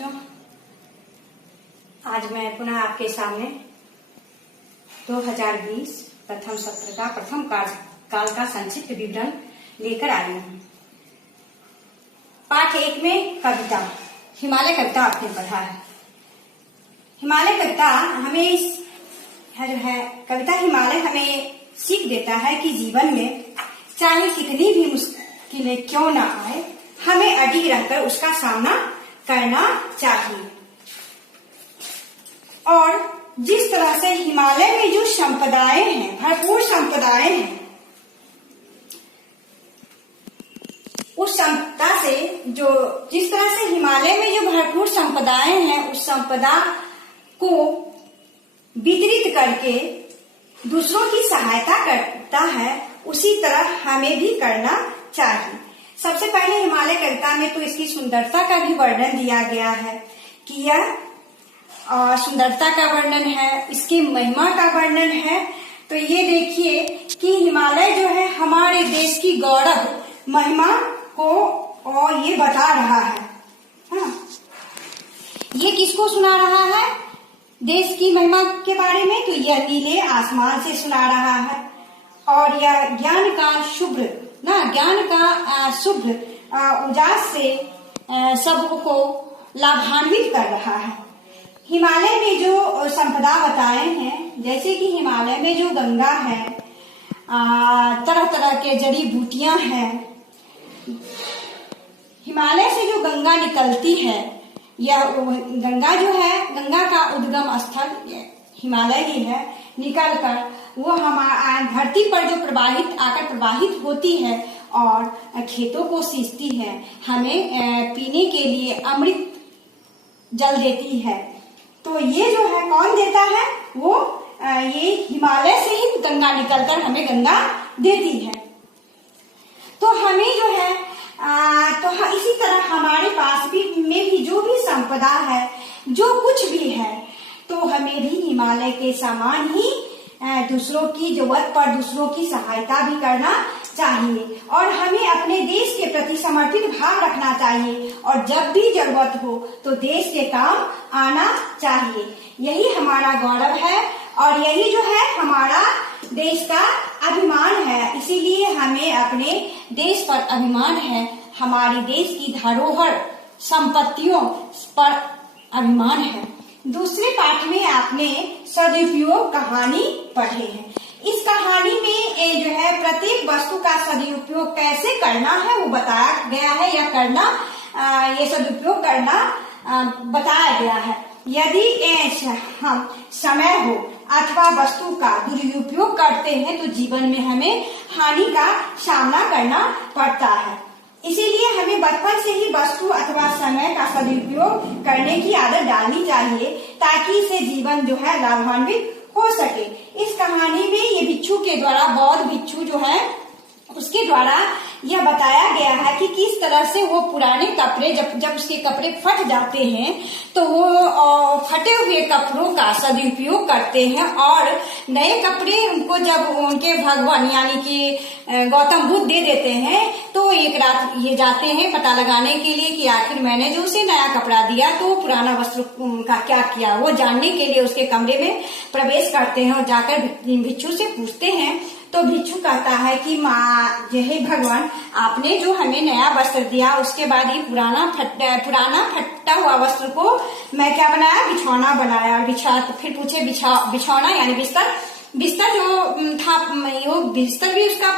बच्चों, आज मैं पुनः आपके सामने 2020 प्रथम सत्र का प्रथम काल का संक्षिप्त विवरण लेकर आई हूँ। पाठ 1 में कविता, हिमालय कविता आपने पढ़ा है। हिमालय कविता हमें जो है कविता हिमालय हमें सीख देता है कि जीवन में चाहे कितनी भी मुश्किलें क्यों ना आए, हमें अडिग रहकर उसका सामना करना चाहिए। और जिस तरह से हिमालय में जो संपदाएं हैं, भरपूर संपदाएं हैं, उस संपदा से जिस तरह से हिमालय में जो भरपूर संपदाएं हैं, उस संपदा को वितरित करके दूसरों की सहायता करता है, उसी तरह हमें भी करना चाहिए। सबसे पहले हिमालय कविता में तो इसकी सुंदरता का भी वर्णन दिया गया है कि यह सुंदरता का वर्णन है, इसकी महिमा का वर्णन है। तो ये देखिए कि हिमालय जो है हमारे देश की गौरव महिमा को और ये बता रहा है। हाँ, ये किसको सुना रहा है? देश की महिमा के बारे में। तो यह नीले आसमान से सुना रहा है और यह ज्ञान का शुभ्र शुभ्र उजास से सबको लाभान्वित कर रहा है। हिमालय में जो संपदा बताए हैं, जैसे कि हिमालय में जो गंगा है, तरह तरह के जड़ी बूटियां हैं। हिमालय से जो गंगा निकलती है, यह गंगा जो है, गंगा का उद्गम स्थल हिमालय ही है। निकलकर वो हमारे धरती पर जो प्रवाहित होती है और खेतों को सींचती है, हमें पीने के लिए अमृत जल देती है। तो ये जो है कौन देता है? वो ये हिमालय से ही गंगा निकलकर हमें गंगा देती है। तो हमें जो है इसी तरह हमारे पास में भी जो भी संपदा है, जो कुछ भी है, तो हमें भी हिमालय के समान ही दूसरों की जरूरत पर दूसरों की सहायता भी करना चाहिए और हमें अपने देश के प्रति समर्पित भाव रखना चाहिए और जब भी जरूरत हो तो देश के काम आना चाहिए। यही हमारा गौरव है और यही जो है हमारा देश का अभिमान है। इसीलिए हमें अपने देश पर अभिमान है, हमारी देश की धरोहर संपत्तियों पर अभिमान है। दूसरे पाठ में आपने सदुपयोग कहानी पढ़े हैं। इस कहानी में जो है प्रत्येक वस्तु का सदुपयोग कैसे करना है वो बताया गया है, या ये सदुपयोग करना बताया गया है। यदि हम समय हो अथवा वस्तु का दुरुपयोग करते हैं तो जीवन में हमें हानि का सामना करना पड़ता है। इसीलिए हमें बचपन से ही वस्तु अथवा समय का सदुपयोग करने की आदत डालनी चाहिए ताकि इससे जीवन जो है लाभान्वित हो सके। इस कहानी में ये भिक्षु के द्वारा, बौद्ध भिक्षु जो है उसके द्वारा यह बताया गया है कि किस तरह से वो पुराने कपड़े जब उसके कपड़े फट जाते हैं तो वो फटे हुए कपड़ों का सदुपयोग करते हैं और नए कपड़े उनको जब उनके भगवान यानी कि गौतम बुद्ध दे देते हैं तो एक रात ये जाते हैं पता लगाने के लिए कि आखिर मैंने जो उसे नया कपड़ा दिया तो पुराना वस्त्र का क्या किया। वो जानने के लिए उसके कमरे में प्रवेश करते हैं और जाकर भिक्षु से पूछते हैं। तो भिक्षु कहता है कि माँ हे भगवान, आपने जो हमें नया वस्त्र दिया उसके बाद ये पुराना फटा हुआ वस्त्र को मैं क्या बनाया? बिछौना बनाया। और फिर पूछे बिछौना यानी बिस्तर जो था, वो बिस्तर भी उसका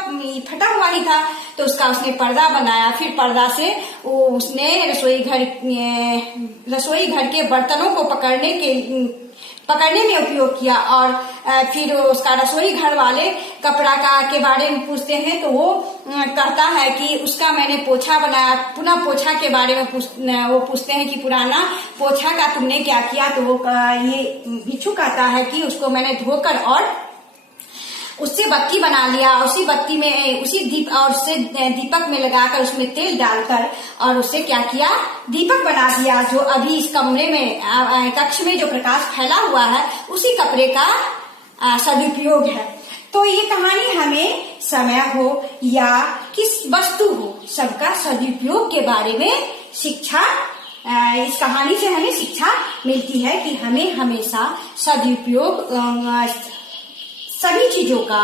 फटा हुआ ही था, तो उसका उसने पर्दा बनाया। फिर पर्दा से उसने रसोई घर के बर्तनों को पकड़ने में उपयोग किया और फिर उसका रसोई घर वाले कपड़ा के बारे में पूछते हैं तो वो कहता है कि उसका मैंने पोछा बनाया। पुनः पोछा के बारे में वो पूछते हैं कि पुराना पोछा का तुमने क्या किया? तो वो ये भिक्षु कहता है कि उसको मैंने धोकर और उससे बत्ती बना लिया। उसी बत्ती में उसे दीपक में लगाकर उसमें तेल डालकर और उससे क्या किया? दीपक बना दिया। जो अभी इस कमरे में कक्ष में जो प्रकाश फैला हुआ है उसी कपड़े का सदुपयोग है। तो ये कहानी हमें समय हो या किस वस्तु हो, सबका सदुपयोग के बारे में शिक्षा इस कहानी से हमें शिक्षा मिलती है कि हमें हमेशा सदुपयोग सभी चीजों का,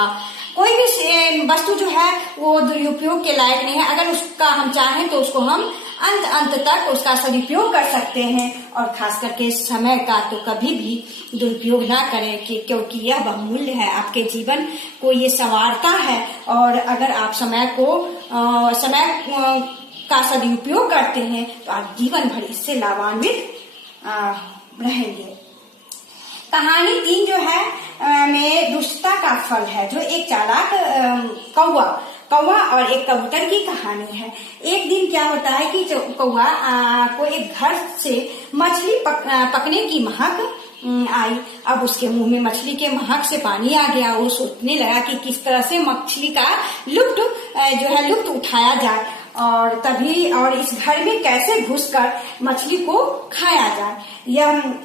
कोई भी वस्तु जो है वो दुरुपयोग के लायक नहीं है। अगर उसका हम चाहें तो उसको हम अंत तक उसका सदुपयोग कर सकते हैं, और खास करके समय का तो कभी भी दुरुपयोग ना करें क्योंकि यह बहुमूल्य है। आपके जीवन को ये संवारता है, और अगर आप समय का सदुपयोग करते हैं तो आप जीवन भर इससे लाभान्वित रहेंगे। कहानी 3 जो है में दुष्टता का फल है, जो एक चालाक कौवा और एक कबूतर की कहानी है। एक दिन क्या होता है कि कौवा को एक घर से मछली पकने की महक आई। अब उसके मुंह में मछली के महक से पानी आ गया। वो सोचने लगा कि किस तरह से मछली का लुत्फ उठाया जाए, और इस घर में कैसे घुसकर मछली को खाया जाए।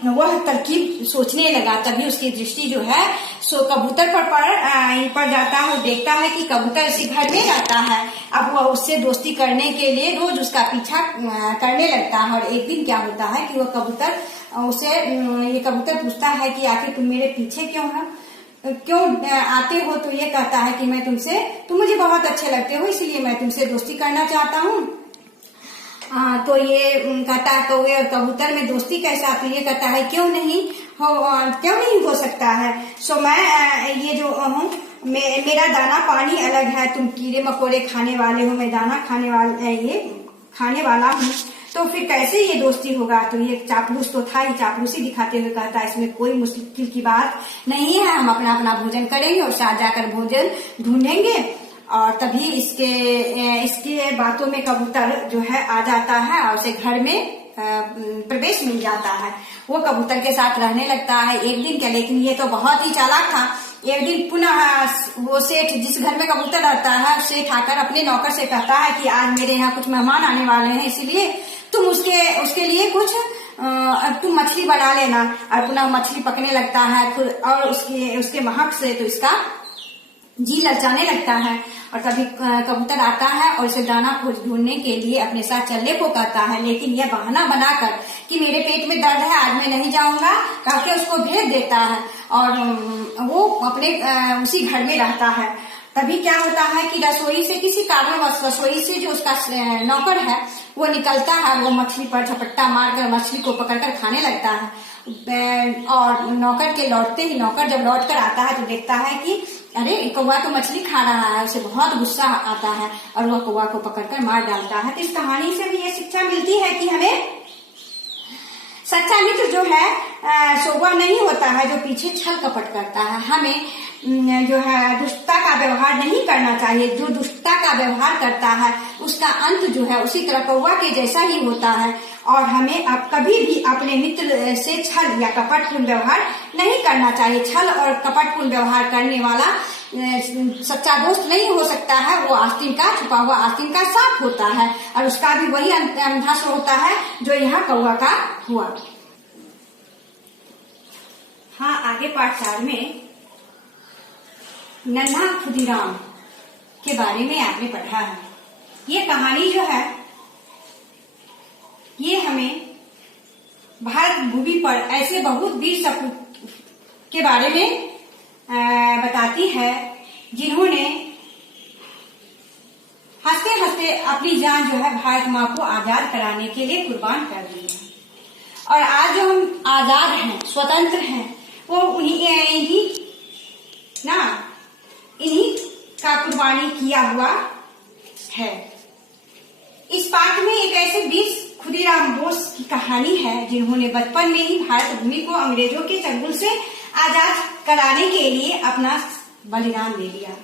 वह तरकीब सोचने लगा। तभी उसकी दृष्टि जो है सो कबूतर पर जाता है। देखता है कि कबूतर इसी घर में रहता है। अब वह उससे दोस्ती करने के लिए रोज उसका पीछा करने लगता है। और एक दिन क्या होता है कि वह कबूतर पूछता है कि आखिर तुम मेरे पीछे क्यों आते हो? तो ये कहता है कि तुम मुझे बहुत अच्छे लगते हो, इसलिए मैं तुमसे दोस्ती करना चाहता हूँ। तो ये कहता है कौवे और कबूतर में दोस्ती कैसे आती है? ये कहता है क्यों नहीं हो सकता है। सो मैं ये जो हूँ, मेरा दाना पानी अलग है। तुम कीड़े मकोड़े खाने वाले हो, मैं दाना खाने वाला हूँ। तो फिर कैसे ये दोस्ती होगा? तो ये चापलूस तो था ही, चापलूसी दिखाते हुए कहता है इसमें कोई मुश्किल की बात नहीं है। हम अपना भोजन करेंगे और साथ जाकर भोजन ढूंढेंगे। और तभी इसके बातों में कबूतर जो है आ जाता है और उसे घर में प्रवेश मिल जाता है। वो कबूतर के साथ रहने लगता है। एक दिन क्या, लेकिन ये तो बहुत ही चालाक था। एक दिन पुनः वो सेठ, जिस घर में कबूतर रहता है, सेठ आकर अपने नौकर से कहता है कि आज मेरे यहाँ कुछ मेहमान आने वाले हैं, इसलिए तुम उसके लिए कुछ तुम मछली बना लेना। और पुनः मछली पकने लगता है और उसके महक से तो इसका जी ललचाने लगता है। और तभी कबूतर आता है और उसे दाना खोज ढूंढने के लिए अपने साथ चलने को कहता है। लेकिन यह बहाना बनाकर कि मेरे पेट में दर्द है, आज मैं नहीं जाऊंगा, कहकर उसको भेज देता है। और वो अपने उसी घर में रहता है। तभी क्या होता है कि रसोई से किसी कारणवश रसोई से जो उसका नौकर है वो निकलता है। वो मछली पर झपट्टा मारकर मछली को पकड़कर खाने लगता है। और नौकर जब लौट कर आता है तो देखता है कि अरे कौवा तो मछली खा रहा है। उसे बहुत गुस्सा आता है और वह कौवा को पकड़कर मार डालता है। तो इस कहानी से भी ये शिक्षा मिलती है कि हमें सच्चा मित्र जो है सो वह नहीं होता है जो पीछे छल कपट करता है। हमें जो है दुष्टता का व्यवहार नहीं करना चाहिए। जो दुष्टता का व्यवहार करता है उसका अंत जो है उसी तरह कौवा के जैसा ही होता है। और हमें अब कभी भी अपने मित्र से छल या कपटपूर्ण व्यवहार नहीं करना चाहिए। छल और कपटपूर्ण व्यवहार करने वाला सच्चा दोस्त नहीं हो सकता है। वो आस्तीन का छुपा हुआ आस्तीन का सांप होता है, और उसका भी वही अंधाशा होता है जो यहाँ कौवा का हुआ। हाँ, आगे पाठ 4 में नन्हा खुदीराम के बारे में आपने पढ़ा है। ये कहानी जो है ये हमें भारत भूमि पर ऐसे बहुत वीर सपूत के बारे में बताती है जिन्होंने हंसते हंसते अपनी जान जो है भारत माँ को आजाद कराने के लिए कुर्बान कर दी है। और आज जो हम आजाद हैं, स्वतंत्र हैं, वो इन्हीं का कुर्बानी किया हुआ है। इस पाठ में एक ऐसे वीर खुदीराम बोस की कहानी है जिन्होंने बचपन में ही भारत भूमि को अंग्रेजों के चंगुल से आजाद कराने के लिए अपना बलिदान दे दिया।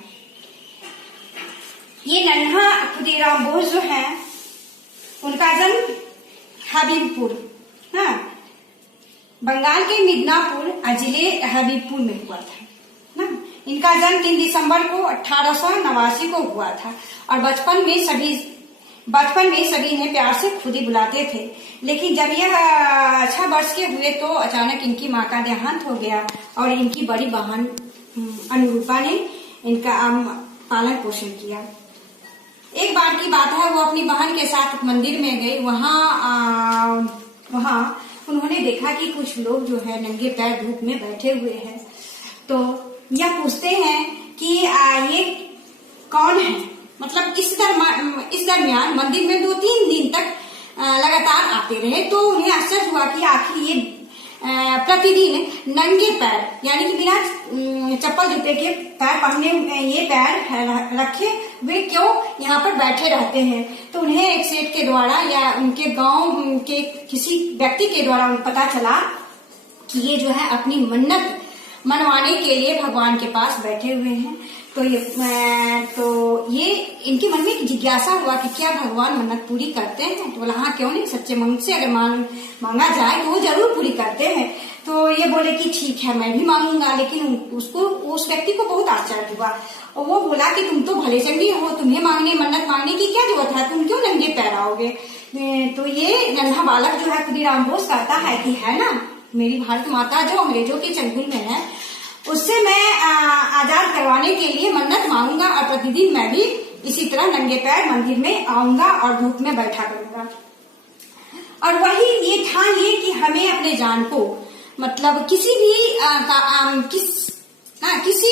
ये नन्हा खुदीराम बोस जो है उनका जन्म हबीबपुर, बंगाल के मिदनापुर जिले हबीबपुर में हुआ था ना। इनका जन्म 3 दिसंबर को 1889 को हुआ था। और बचपन में सभी इन्हें प्यार से खुदी बुलाते थे। लेकिन जब यह 6 वर्ष के हुए तो अचानक इनकी माँ का देहांत हो गया और इनकी बड़ी बहन अनुरूपा ने इनका पालन पोषण किया। एक बार की बात है, वो अपनी बहन के साथ मंदिर में गई। वहां वहां उन्होंने देखा कि कुछ लोग जो है नंगे पैर धूप में बैठे हुए हैं। तो यह पूछते हैं कि ये कौन है। मतलब इस दरमियान मंदिर में 2-3 दिन तक लगातार आते रहे। तो उन्हें आश्चर्य हुआ कि आखिर ये प्रतिदिन नंगे पैर यानी कि बिना चप्पल जूते के पैर पहने ये पैर रखे वे क्यों यहाँ पर बैठे रहते हैं। तो उन्हें एक सेठ के द्वारा या उनके गांव के किसी व्यक्ति के द्वारा पता चला कि ये जो है अपनी मन्नत मनवाने के लिए भगवान के पास बैठे हुए हैं। तो ये इनके मन में जिज्ञासा हुआ कि क्या भगवान मन्नत पूरी करते हैं। तो बोला हाँ क्यों नहीं, सच्चे मन से अगर मांगा जाए तो वो जरूर पूरी करते हैं। तो ये बोले कि ठीक है मैं भी मांगूंगा। लेकिन उस व्यक्ति को बहुत आश्चर्य हुआ और वो बोला कि तुम तो भले चंगी हो, तुम्हें मन्नत मांगने की क्या जरूरत है, तुम क्यों नंगे पैर आओगे। तो ये नन्हा बालक जो है खुदीराम बोस कहता है कि है ना, मेरी भारत माता जो अंग्रेजों के चंगुल में है उससे मैं आजाद करवाने के लिए मन्नत मांगूंगा और प्रतिदिन मैं भी इसी तरह नंगे पैर मंदिर में आऊंगा और धूप में बैठा करूंगा। और वही ये ठान लिए कि हमें अपने जान को मतलब किसी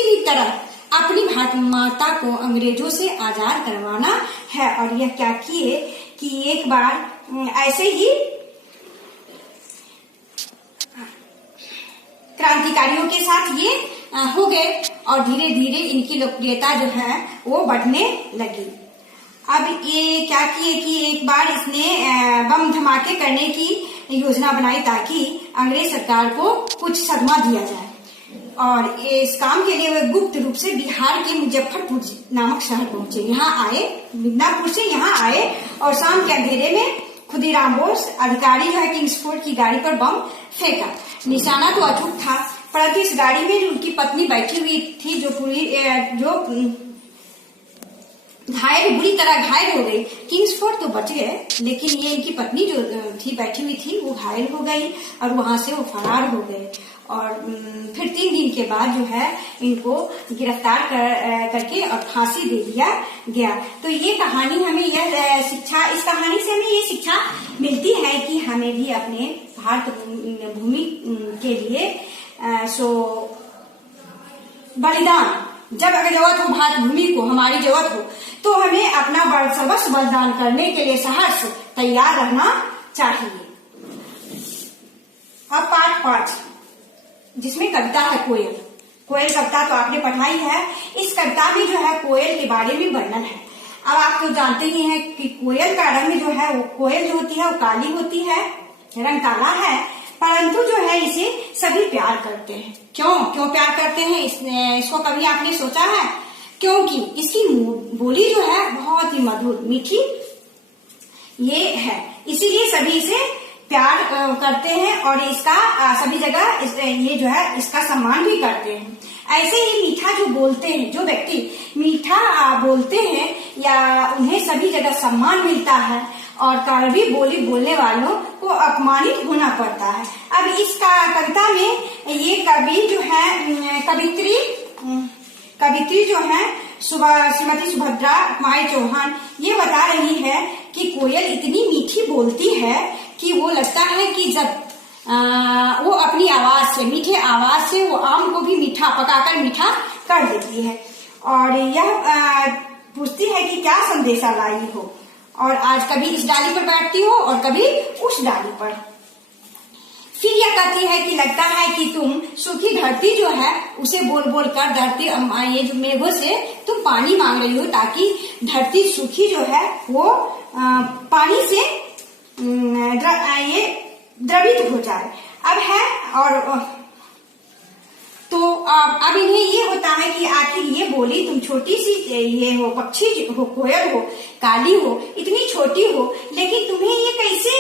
भी तरह अपनी भारत माता को अंग्रेजों से आजाद करवाना है। और यह क्या किए कि एक बार ऐसे ही क्रांतिकारियों के साथ ये हो गए और धीरे धीरे इनकी लोकप्रियता जो है वो बढ़ने लगी। अब ये क्या किए कि एक बार इसने बम धमाके करने की योजना बनाई ताकि अंग्रेज सरकार को कुछ सदमा दिया जाए। और इस काम के लिए वे गुप्त रूप से बिहार के मुजफ्फरपुर नामक शहर पहुंचे। यहाँ आए, मिदनापुर से यहाँ आए और शाम के अंधेरे में खुदीराम बोस अधिकारी जो है किंग्सफोर्ड की गाड़ी पर बम फेंका। निशाना तो अचूक था, परंतु इस गाड़ी में उनकी पत्नी बैठी हुई थी जो बुरी तरह घायल हो गई। किंग्सफोर्ड तो बच गए लेकिन ये इनकी पत्नी जो थी बैठी हुई थी वो घायल हो गई और वहां से वो फरार हो गए। और फिर 3 दिन के बाद जो है इनको गिरफ्तार करके और फांसी दे दिया गया। तो ये कहानी हमें इस कहानी से हमें ये शिक्षा मिलती है कि हमें भी अपने भारत भूमि के लिए बलिदान, जब अगर जरूरत हो भारत भूमि को हमारी जरूरत हो तो हमें अपना सर्वस्व बलिदान करने के लिए सहर्ष तैयार रहना चाहिए। अब पाठ 5 जिसमें कविता है कोयल। कोयल कविता तो आपने पढ़ाई है। इस कविता में जो है कोयल के बारे में वर्णन है। अब आप तो जानते ही हैं कि कोयल का रंग जो है वो कोयल जो होती है वो काली होती है, रंग काला है, परंतु जो है इसे सभी प्यार करते हैं। क्यों प्यार करते हैं इसको कभी आपने सोचा है? क्योंकि इसकी बोली जो है बहुत ही मधुर मीठी ये है, इसीलिए सभी इसे प्यार करते हैं और इसका सभी जगह ये जो है इसका सम्मान भी करते हैं। ऐसे ही मीठा जो बोलते हैं, जो व्यक्ति मीठा बोलते हैं या उन्हें सभी जगह सम्मान मिलता है और कड़वी बोली बोलने वालों को अपमानित होना पड़ता है। अब इस कविता में ये कवि जो है कवित्री जो है श्रीमती सुभद्रा माई चौहान ये बता रही है कि कोयल इतनी मीठी बोलती है कि वो लगता है कि जब वो अपनी आवाज से, मीठे आवाज से वो आम को भी मीठा पकाकर मीठा कर देती है। और यह पूछती है कि क्या संदेशा लाई हो, और आज कभी इस डाली पर बैठती हो और कभी उस डाली पर। फिर यह कहती है कि लगता है कि तुम सूखी धरती जो है उसे बोल बोल कर धरती ये जो मेघों से तुम पानी मांग रही हो ताकि धरती सूखी जो है वो पानी से ये द्रवित हो जाए। अब है और तो अब इन्हें ये होता है कि आखिर ये बोली तुम छोटी सी ये हो, पक्षी हो, कोयल हो, काली हो, इतनी छोटी हो, लेकिन तुम्हें ये कैसे,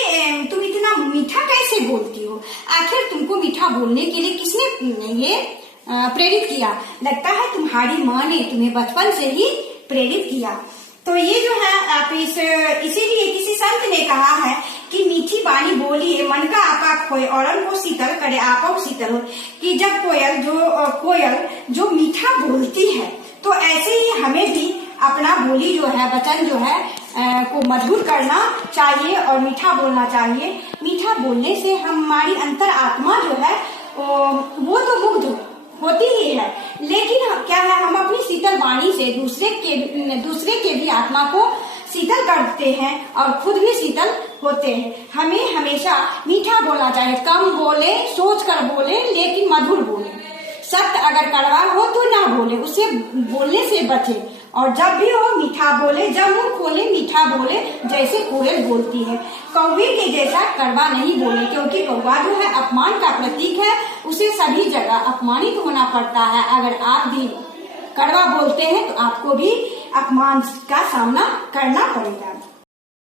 तुम इतना मीठा कैसे बोलती हो? आखिर तुमको मीठा बोलने के लिए किसने ये प्रेरित किया? लगता है तुम्हारी माँ ने तुम्हें बचपन से ही प्रेरित किया। तो ये जो है आप इसीलिए किसी संत ने कहा है कि मीठी बानी बोलिए मन का आपा खोए और को शीतल करे आपा शीतल हो, कि जब कोयल जो मीठा बोलती है तो ऐसे ही हमें भी अपना बोली जो है, वचन जो है को मधुर करना चाहिए और मीठा बोलना चाहिए। मीठा बोलने से हमारी अंतर आत्मा जो है वो तो मुग्ध होती ही है, लेकिन क्या है, हम अपनी शीतल वाणी से दूसरे के भी आत्मा को शीतल करते हैं और खुद भी शीतल होते हैं। हमें हमेशा मीठा बोलना चाहिए, कम बोले, सोच कर बोले, लेकिन मधुर बोले। सत्य अगर कड़वा हो तो ना बोले, उसे बोलने से बचे। और जब भी हो मीठा बोले, जब मुंह खोले मीठा बोले, जैसे कोयल बोलती है। कौवे के जैसा कड़वा नहीं बोले, क्योंकि कौवा जो है अपमान का प्रतीक है, उसे सभी जगह अपमानित होना पड़ता है। अगर आप भी कड़वा बोलते हैं तो आपको भी अपमान का सामना करना पड़ेगा।